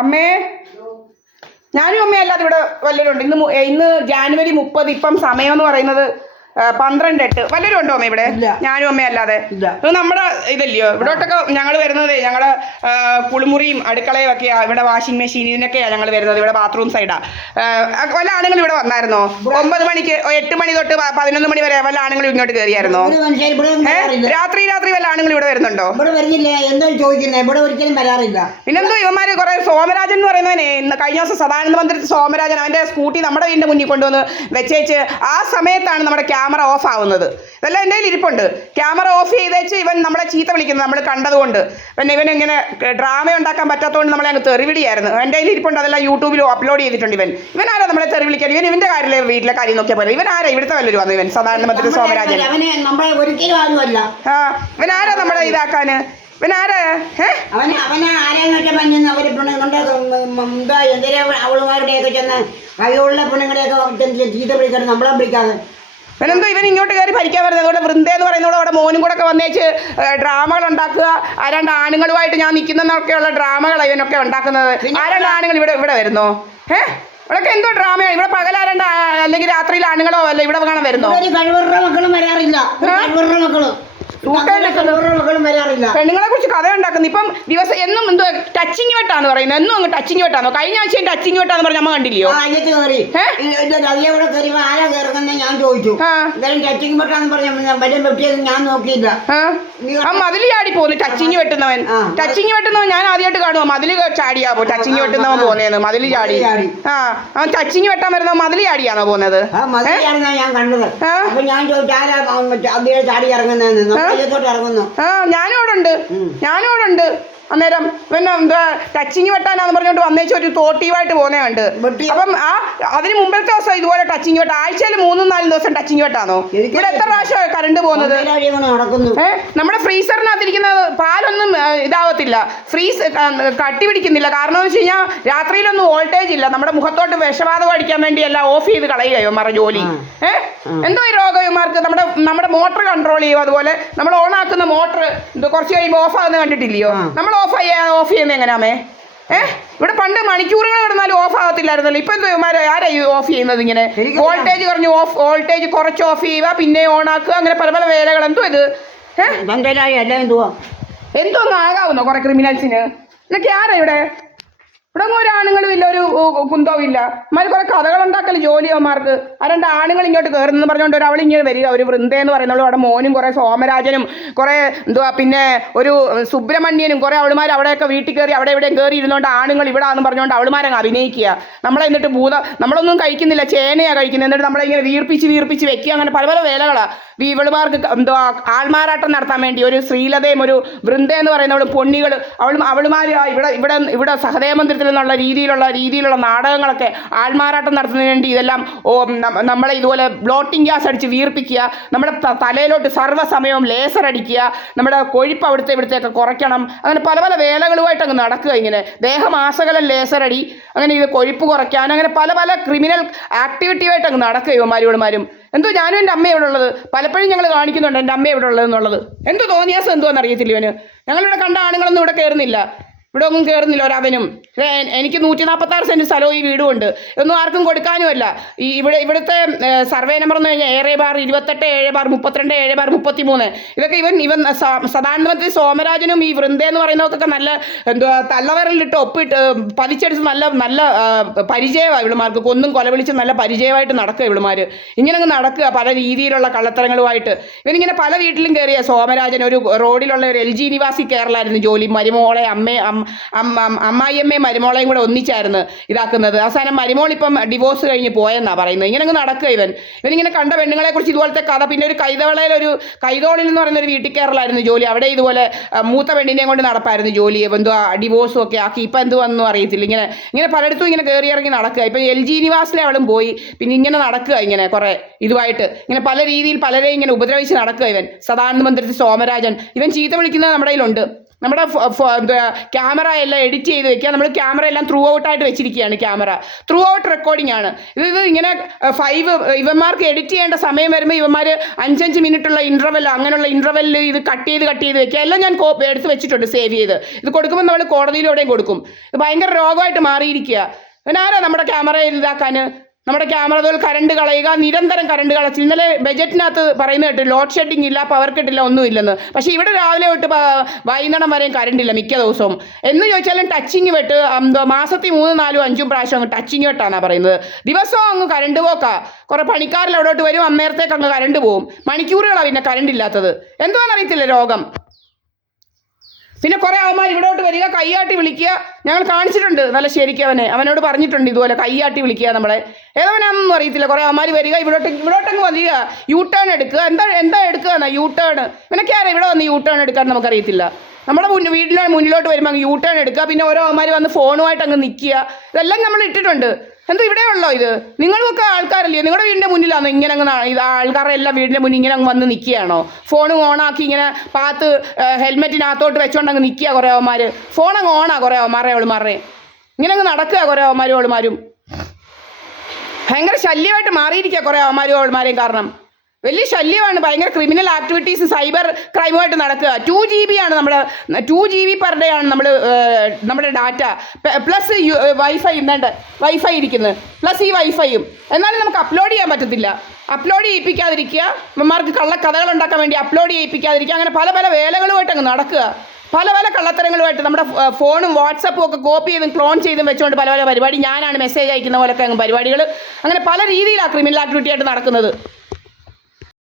അമ്മേ, ഞാനും അമ്മയും അല്ലാതെ ഇവിടെ വല്ലവരും ഉണ്ട്. ഇന്ന് ജാനുവരി 30. ഇപ്പം സമയം എന്ന് പറയുന്നത് 12:08. വല്ലവരും ഉണ്ടോ അമ്മ ഇവിടെ? ഞാനും അമ്മയും അല്ലാതെ. ഇത് നമ്മുടെ ഇതല്ലയോ ഇവിടോട്ടൊക്കെ ഞങ്ങൾ വരുന്നത്. ഞങ്ങളുടെ കുളിമുറിയും അടുക്കളയും ഒക്കെയാ. ഇവിടെ വാഷിംഗ് മെഷീൻ ഇതിനൊക്കെയാണ് ഞങ്ങൾ വരുന്നത്. ഇവിടെ ബാത്റൂം സൈഡാ. വല്ല ആണുങ്ങൾ ഇവിടെ വന്നായിരുന്നോ? 9 മണിക്ക് 8 മണി തൊട്ട് 11 മണി വരെ വല്ല ആണുങ്ങളും ഇങ്ങോട്ട് കയറിയായിരുന്നോ? രാത്രി വല്ല ആണുങ്ങൾ ഇവിടെ വരുന്നുണ്ടോ? പിന്നെന്തോ ഇവന്മാര് കുറെ സോമരാജൻ എന്ന് പറയുന്നവനെ കഴിഞ്ഞ ദിവസം സദാനന്ദ മന്ദിരത്തിൽ സോമരാജൻ അവന്റെ സ്കൂട്ടി നമ്മുടെ വീടിന്റെ മുന്നിൽ കൊണ്ടുവന്ന് വെച്ചേച്ച് ആ സമയത്താണ് നമ്മുടെ ക്യാമറ ഓഫ് ആവുന്നത്. ഇതെല്ലാം എൻ്റെ കയ്യിൽ ഇരിപ്പുണ്ട്. ക്യാമറ ഓഫ് ചെയ്തേച്ച് ഇവൻ നമ്മളെ ചീത്ത വിളിക്കുന്നത് നമ്മൾ കണ്ടതുകൊണ്ട്. പിന്നെ ഇവൻ ഇങ്ങനെ ഡ്രാമ ഉണ്ടാക്കാൻ പറ്റാത്തതുകൊണ്ട് നമ്മളെ അങ്ങ് തെറിവിളിയായിരുന്നു. എൻ്റെ കയ്യിൽ ഇരിപ്പുണ്ട്. അതെല്ലാം യൂട്യൂബിൽ അപ്ലോഡ് ചെയ്തിട്ടുണ്ട്. ഇവൻ ആരാ നമ്മളെ തെറി വിളിക്കാൻ? ഇവൻ്റെ കാര്യമില്ല, വീട്ടിലെ കാര്യം നോക്കിയാൽ പോലെ. ഇവൻ ആരാ? ഇവിടുത്തെ വല്ലൊരു വന്നു ഇവൻ സദാനന്ദ മന്ദിരത്തിൽ സോമരാജൻ. ഇവൻ ആരാ നമ്മളെ ഇതാക്കാന്? ഇവനാരാ? അവളുമാരുടെയൊക്കെ ചെന്ന് കഴിവുള്ള പെണ്ണുങ്ങളെയൊക്കെ ചീത്ത വിളിക്കാറ് നമ്മളെ വിളിക്കാതെ. ഇവനെന്തോ ഇവൻ ഇങ്ങോട്ട് കയറി ഭരിക്കാൻ വരുന്നത്. അതുകൊണ്ട് വൃന്ദ എന്ന് പറയുന്നതോടെ അവിടെ മോനും കൂടെ ഒക്കെ വന്നേച്ച് ഡ്രാമകൾ ഉണ്ടാക്കുക. ആരാണ്ട് ആണുങ്ങളുമായിട്ട് ഞാൻ നിൽക്കുന്നൊക്കെയുള്ള ഡ്രാമകളാണ് ഇവനൊക്കെ ഉണ്ടാക്കുന്നത്. ആരാണ്ട് ആണുങ്ങൾ ഇവിടെ വരുന്നോ? ഇവിടെയൊക്കെ എന്തോ ഡ്രാമയാണ്. ഇവിടെ പകലാരണ്ട അല്ലെങ്കിൽ രാത്രിയിൽ ആണുങ്ങളോ അല്ല ഇവിടെ കാണാൻ വരുന്നോ? കഴിവുള്ള മക്കളും വരാറില്ല. മക്കളും പെണ്ണുങ്ങളെ കുറിച്ച് കഥ ഉണ്ടാക്കുന്നു. ഇപ്പം ദിവസം എന്നും എന്തോ ടച്ചിങ് വെട്ടാന്ന് പറയുന്നത്. എന്നും അങ്ങ് ടച്ചിങ് വെട്ടാന്നോ? കഴിഞ്ഞ ആഴ്ച ടച്ചിങ് വെട്ടാന്ന് പറഞ്ഞ അമ്മ കണ്ടില്ലയോ? ഞാൻ ചോദിച്ചു ടച്ചിങ് വെട്ടാന്ന് പറഞ്ഞ ഞാൻ നോക്കിയില്ല. ആ മതില് ചാടി പോന്നു ടച്ചിങ് വെട്ടുന്നവൻ. ടച്ചിങ് വെട്ടുന്നവൻ ഞാൻ ആദ്യമായിട്ട് കാണുമോ? മതില് ചാടിയാ ടച്ചിങ് വെട്ടുന്നവൻ പോന്നേന്ന്. മതില് ചാടി. ആ ടച്ചിങ് വെട്ടാൻ വരുന്ന മതില് ചാടിയാണോ പോകുന്നത്? ഞാൻ കണ്ടത്. അപ്പൊ ഞാൻ ചോദിച്ചു ആരാ ചാടി ഇറങ്ങുന്നതെന്ന്. ഞാനും അവിടെ ഉണ്ട്. അന്നേരം പിന്നെ എന്താ ടച്ചിങ് വെട്ടാനാന്ന് പറഞ്ഞോണ്ട് വന്നേച്ച് ഒരു തോട്ടീവായിട്ട് പോകുന്നേ കണ്ട്. അപ്പം അതിന് മുമ്പത്തെ ദിവസം ഇതുപോലെ ടച്ചിങ് വെട്ടാ. ആഴ്ചയിൽ 3-4 ദിവസം ടച്ചിങ് വെട്ടാന്നോ? ഇവിടെ എത്ര പ്രാവശ്യം കറണ്ട് പോകുന്നത്? നമ്മുടെ ഫ്രീസറിനകത്തിരിക്കുന്ന പാലൊന്നും ഇതാവത്തില്ല. കട്ടി പിടിക്കുന്നില്ല. കാരണം എന്ന് വെച്ച് കഴിഞ്ഞാൽ രാത്രിയിലൊന്നും വോൾട്ടേജ് ഇല്ല. നമ്മുടെ മുഖത്തോട്ട് വിഷവാതകം അടിക്കാൻ വേണ്ടി എല്ലാം ഓഫ് ചെയ്ത് കളയുകയോ മറ ജോലി. എന്തോ ഈ രോഗമാർക്ക് നമ്മുടെ മോട്ടർ കൺട്രോൾ ചെയ്യും. അതുപോലെ നമ്മൾ ഓണാക്കുന്ന മോട്ടർ കുറച്ച് കഴിയുമ്പോൾ ഓഫ് ആകുന്നത് കണ്ടിട്ടില്ലയോ? നമ്മൾ ഓഫ് ചെയ്യുന്നത് എങ്ങനെയാമേ? ഇവിടെ പണ്ട് മണിക്കൂറുകൾ കിടന്നാലും ഓഫ് ആകത്തില്ലായിരുന്നല്ലോ. ഇപ്പൊ എന്തോ ആരാ ഓഫ് ചെയ്യുന്നത്? ഇങ്ങനെ വോൾട്ടേജ് കുറഞ്ഞ് വോൾട്ടേജ് കുറച്ച് ഓഫ് ചെയ്യുക, പിന്നെ ഓൺ ആക്കുക, അങ്ങനെ പല പല വേലകൾ. എന്തോ ഇത് എന്തോന്നും ആകാവുന്നോ കുറെ ക്രിമിനൽസിന്? എന്നൊക്കെ ആരാ ഇവിടെ? ഇവിടെ ഒന്നും ഒരു ആണുങ്ങളും ഇല്ല, ഒരു കുന്തവും ഇല്ല. അമ്മാര് കുറെ കഥകൾ ഉണ്ടാക്കല് ജോലിയന്മാർക്ക്. ആരണ്ട് ആണുങ്ങൾ ഇങ്ങോട്ട് കയറുന്നെന്ന് പറഞ്ഞുകൊണ്ട് അവളിങ്ങനെ വരിക. ഒരു വൃന്ദ എന്ന് പറയുന്നുള്ളൂ. അവിടെ മോനും കുറെ സോമരാജനും കുറെ എന്തുവാ പിന്നെ ഒരു സുബ്രഹ്മണ്യനും കുറെ അവളുമാർ അവിടെയൊക്കെ വീട്ടിൽ കയറി അവിടെ ഇവിടെയും കയറി ഇരുന്നുകൊണ്ട് ആണുങ്ങൾ ഇവിടെ ആണെന്ന് പറഞ്ഞുകൊണ്ട് അവളുമാരങ്ങ് അഭിനയിക്കുക. നമ്മളെ എന്നിട്ട് നമ്മളൊന്നും കഴിക്കുന്നില്ല, ചേനയാണ് കഴിക്കുന്നത്. എന്നിട്ട് നമ്മളെ ഇങ്ങനെ വീർപ്പിച്ച് വെക്കുക. അങ്ങനെ പല പല വേലകളാണ്. ഇവളുമാർക്ക് എന്തുവാ ആൾമാറാട്ടം നടത്താൻ വേണ്ടി ഒരു ശ്രീലതയും ഒരു വൃന്ദ എന്ന് പറയുന്നവൾ പൊന്നികൾ അവളുമാർ ഇവിടെ സഹദേവ മന്ദിരത്തിൽ നിന്നുള്ള രീതിയിലുള്ള നാടകങ്ങളൊക്കെ ആൾമാറാട്ടം നടത്തുന്നതിന് വേണ്ടി ഇതെല്ലാം നമ്മളെ ഇതുപോലെ ബ്ലോട്ടിംഗ് ഗ്യാസ് അടിച്ച് വീർപ്പിക്കുക. നമ്മുടെ തലയിലോട്ട് സർവ്വസമയവും ലേസർ അടിക്കുക. നമ്മുടെ കൊഴുപ്പ് ഇവിടുത്തെയൊക്കെ കുറയ്ക്കണം. അങ്ങനെ പല പല വേലകളുമായിട്ട് അങ്ങ് നടക്കുക. ഇങ്ങനെ ദേഹമാസകലം ലേസർ അടി, അങ്ങനെ ഇത് കൊഴുപ്പ് കുറയ്ക്കാൻ, അങ്ങനെ പല പല ക്രിമിനൽ ആക്ടിവിറ്റിയായിട്ട് അങ്ങ് നടക്കുക ഇവന്മാരും. എന്തോ ഞാനും എൻ്റെ അമ്മ ഇവിടെ ഉള്ളത് പലപ്പോഴും ഞങ്ങൾ കാണിക്കുന്നുണ്ട്. എൻ്റെ അമ്മ ഇവിടെ ഉള്ളതെന്നുള്ളത് എന്തോ തോന്നിയാസം എന്തോന്ന് അറിയത്തില്ല ഇവന്. ഞങ്ങളിവിടെ കണ്ട ആണുങ്ങളൊന്നും ഇവിടെ കയറുന്നില്ല. ഇവിടെ ഒന്നും കയറുന്നില്ല ഒരവനും. എനിക്ക് 146 സെൻറ്റ് സ്ഥലവും ഈ വീടുമുണ്ട്. ഇതൊന്നും ആർക്കും കൊടുക്കാനുമല്ല. ഇവിടുത്തെ സർവേ നമ്പർ എന്ന് കഴിഞ്ഞാൽ AR 28/32/32/33. ഇതൊക്കെ ഇവൻ സദാനന്ദമന്ത്രി സോമരാജനും ഈ വൃന്ദ എന്ന് പറയുന്നവർക്കൊക്കെ നല്ല എന്തുവാ തള്ളവരലിട്ട് ഒപ്പിട്ട് പതിച്ചടിച്ച് നല്ല പരിചയമാണ് ഇവിടുമാർക്ക്. കൊന്നും കൊലവിളിച്ച് നല്ല പരിചയമായിട്ട് നടക്കുക ഇവിടുമാർ. ഇങ്ങനെ അങ്ങ് നടക്കുക പല രീതിയിലുള്ള കള്ളത്തരങ്ങളുമായിട്ട്. ഇവനിങ്ങനെ പല വീട്ടിലും കയറിയ സോമരാജൻ ഒരു റോഡിലുള്ള ഒരു LG നിവാസി കയറലായിരുന്നു ജോലി. മരുമോളെ അമ്മായിയമ്മയും മരുമോളെയും കൂടെ ഒന്നിച്ചായിരുന്നു ഇതാക്കുന്നത്. അവസാനം മരുമോൾ ഇപ്പം ഡിവോഴ്സ് കഴിഞ്ഞ് പോയെന്നാണ് പറയുന്നത്. ഇങ്ങനെ അങ്ങ് നടക്കുക ഇവനിങ്ങനെ കണ്ട പെണ്ണുങ്ങളെ കുറിച്ച് ഇതുപോലത്തെ കഥ. പിന്നെ ഒരു കൈതോളിൽ എന്ന് പറയുന്ന ഒരു വീട്ടിൽ കയറലായിരുന്നു ജോലി. അവിടെ ഇതുപോലെ മൂത്ത പെണ്ണിനെയും കൊണ്ട് നടപ്പായിരുന്നു ജോലി. എന്തുവാ ഡിവോഴ്സും ഒക്കെ ആക്കി. ഇപ്പം എന്തുവെന്നും അറിയത്തില്ല. ഇങ്ങനെ പലയിടത്തും ഇങ്ങനെ കയറി ഇറങ്ങി നടക്കുക. ഇപ്പം LG നിവാസിലെ അവളും പോയി. പിന്നെ ഇങ്ങനെ നടക്കുക ഇങ്ങനെ കുറേ ഇതുമായിട്ട് ഇങ്ങനെ പല രീതിയിൽ പലരെയും ഇങ്ങനെ ഉപദ്രവിച്ച് നടക്കുക ഇവൻ സദാനന്ദ മന്ദിരത്തിൽ സോമരാജൻ. ഇവൻ ചീത്ത വിളിക്കുന്നത് നമ്മുടെ കയ്യിലുണ്ട്. നമ്മുടെ ക്യാമറ എല്ലാം എഡിറ്റ് ചെയ്ത് വെക്കുക. നമ്മൾ ക്യാമറ എല്ലാം ത്രൂ ഔട്ടായിട്ട് വെച്ചിരിക്കുകയാണ്. ക്യാമറ ത്രൂ ഔട്ട് റെക്കോർഡിംഗ് ആണ്. ഇത് ഇങ്ങനെ ഇവന്മാർക്ക് എഡിറ്റ് ചെയ്യേണ്ട സമയം വരുമ്പോൾ ഇവന്മാർ 5 മിനിറ്റുള്ള ഇൻ്റർവെൽ അങ്ങനെയുള്ള ഇൻ്റർവെല്ലിൽ ഇത് കട്ട് ചെയ്ത് വെക്കുക. എല്ലാം ഞാൻ എടുത്ത് വെച്ചിട്ടുണ്ട് സേവ് ചെയ്ത്. ഇത് കൊടുക്കുമ്പോൾ നമ്മൾ കോടതിയിലൂടെയും കൊടുക്കും. ഇത് ഭയങ്കര രോഗമായിട്ട് മാറിയിരിക്കുക. പിന്നെ ആരാ നമ്മുടെ ക്യാമറ ഇതാക്കാൻ? നമ്മുടെ ക്യാമറ തോൽ കറണ്ട് കളയുക, നിരന്തരം കറണ്ട് കളച്ച്. ഇന്നലെ ബജറ്റിനകത്ത് പറയുന്നത് കേട്ട് ലോഡ് ഷെഡിങ് ഇല്ല, പവർ കട്ടില്ല, ഒന്നുമില്ലെന്ന്. പക്ഷേ ഇവിടെ രാവിലെ തൊട്ട് വൈകുന്നേരം വരെയും കറണ്ടില്ല മിക്ക ദിവസവും. എന്ന് ചോദിച്ചാലും ടച്ചിങ് വെട്ട് മാസത്തിൽ 3, 4, 5 പ്രാവശ്യം അങ്ങ് ടച്ചിങ് വെട്ടാന്നാണ് പറയുന്നത്. ദിവസവും അങ്ങ് കറണ്ട് പോക്കാ. കുറേ പണിക്കാരിൽ അവിടോട്ട് വരും, അന്നേരത്തേക്ക് അങ്ങ് കറണ്ട് പോകും. മണിക്കൂറുകളാണ് പിന്നെ കറണ്ട് ഇല്ലാത്തത്. എന്തുവാണെന്നറിയത്തില്ല രോഗം. പിന്നെ കുറേ അവന്മാർ ഇവിടോട്ട് വരിക, കൈയാട്ടി വിളിക്കുക. ഞങ്ങൾ കാണിച്ചിട്ടുണ്ട് നല്ല ശരിക്കും അവനോട് പറഞ്ഞിട്ടുണ്ട് ഇതുപോലെ കൈയാട്ടി വിളിക്കുക നമ്മളെ. ഏതവനാണെന്നൊന്നും അറിയത്തില്ല. കുറേ അവന്മാർ വരിക, ഇവിടോട്ടങ്ങ് വരിക, യൂ ടേൺ എടുക്കുക. എന്താ എടുക്കുക എന്നാ യൂ ടേൺ? ഇവനൊക്കെ ആരാ ഇവിടെ വന്ന് യൂ ടേൺ എടുക്കാൻ നമുക്കറിയത്തില്ല. നമ്മുടെ വീട്ടിലെ മുന്നിലോട്ട് വരുമ്പോൾ അങ്ങ് യൂ ടേൺ എടുക്കുക. പിന്നെ ഓരോ അവന്മാർ വന്ന് ഫോണുമായിട്ട് അങ്ങ് നിൽക്കുക. ഇതെല്ലാം നമ്മൾ ഇട്ടിട്ടുണ്ട്. എന്തോ ഇവിടെ ഉള്ളോ ഇത്? നിങ്ങളൊക്കെ ആൾക്കാരല്ലേ, നിങ്ങളുടെ വീടിൻ്റെ മുന്നിലാണോ ഇങ്ങനെ അങ്ങ് ഇത് ആൾക്കാരുടെ എല്ലാം വീടിൻ്റെ മുന്നിൽ ഇങ്ങനെ അങ്ങ് വന്ന് നിൽക്കുകയാണോ? ഫോൺ ഓണാക്കി ഇങ്ങനെ പാത്ത് ഹെൽമെറ്റിനകത്തോട്ട് വെച്ചോണ്ട് അങ്ങ് നിൽക്കുക കുറേ അവന്മാർ. ഫോൺ അങ്ങ് ഓണാ കുറേ അവന്മാരെ ഇങ്ങനെ അങ്ങ് നടക്കുക കുറേ അവന്മാരും. ഭയങ്കര ശല്യമായിട്ട് മാറിയിരിക്കുക കുറേ അവന്മാരെയും. കാരണം വലിയ ശല്യമാണ്. ഭയങ്കര ക്രിമിനൽ ആക്ടിവിറ്റീസ് സൈബർ ക്രൈമുമായിട്ട് നടക്കുക. 2 GB ആണ് നമ്മുടെ 2 GB പെർ ഡേ ആണ് നമ്മുടെ ഡാറ്റ. പ്ലസ് വൈഫൈ ഇരിക്കുന്നത്, പ്ലസ് ഈ വൈഫൈയും. എന്നാലും നമുക്ക് അപ്ലോഡ് ചെയ്യാൻ പറ്റത്തില്ല. അപ്ലോഡ് ചെയ്യിപ്പിക്കാതിരിക്കുക. ഇവന്മാർക്ക് കള്ളക്കഥകൾ ഉണ്ടാക്കാൻ വേണ്ടി അപ്ലോഡ് ചെയ്യിപ്പിക്കാതിരിക്കുക. അങ്ങനെ പല വേലകളുമായിട്ട് അങ്ങ് നടക്കുക. പല കള്ളത്തരങ്ങളുമായിട്ട് നമ്മുടെ ഫോണും വാട്സപ്പും ഒക്കെ കോപ്പി ചെയ്തും ക്ലോൺ ചെയ്തും വെച്ചുകൊണ്ട് പല പരിപാടി. ഞാനാണ് മെസ്സേജ് അയക്കുന്ന പോലൊക്കെ അങ്ങ് പരിപാടികൾ. അങ്ങനെ പല രീതിയിലാണ് ക്രിമിനൽ ആക്ടിവിറ്റി ആയിട്ട് നടക്കുന്നത്.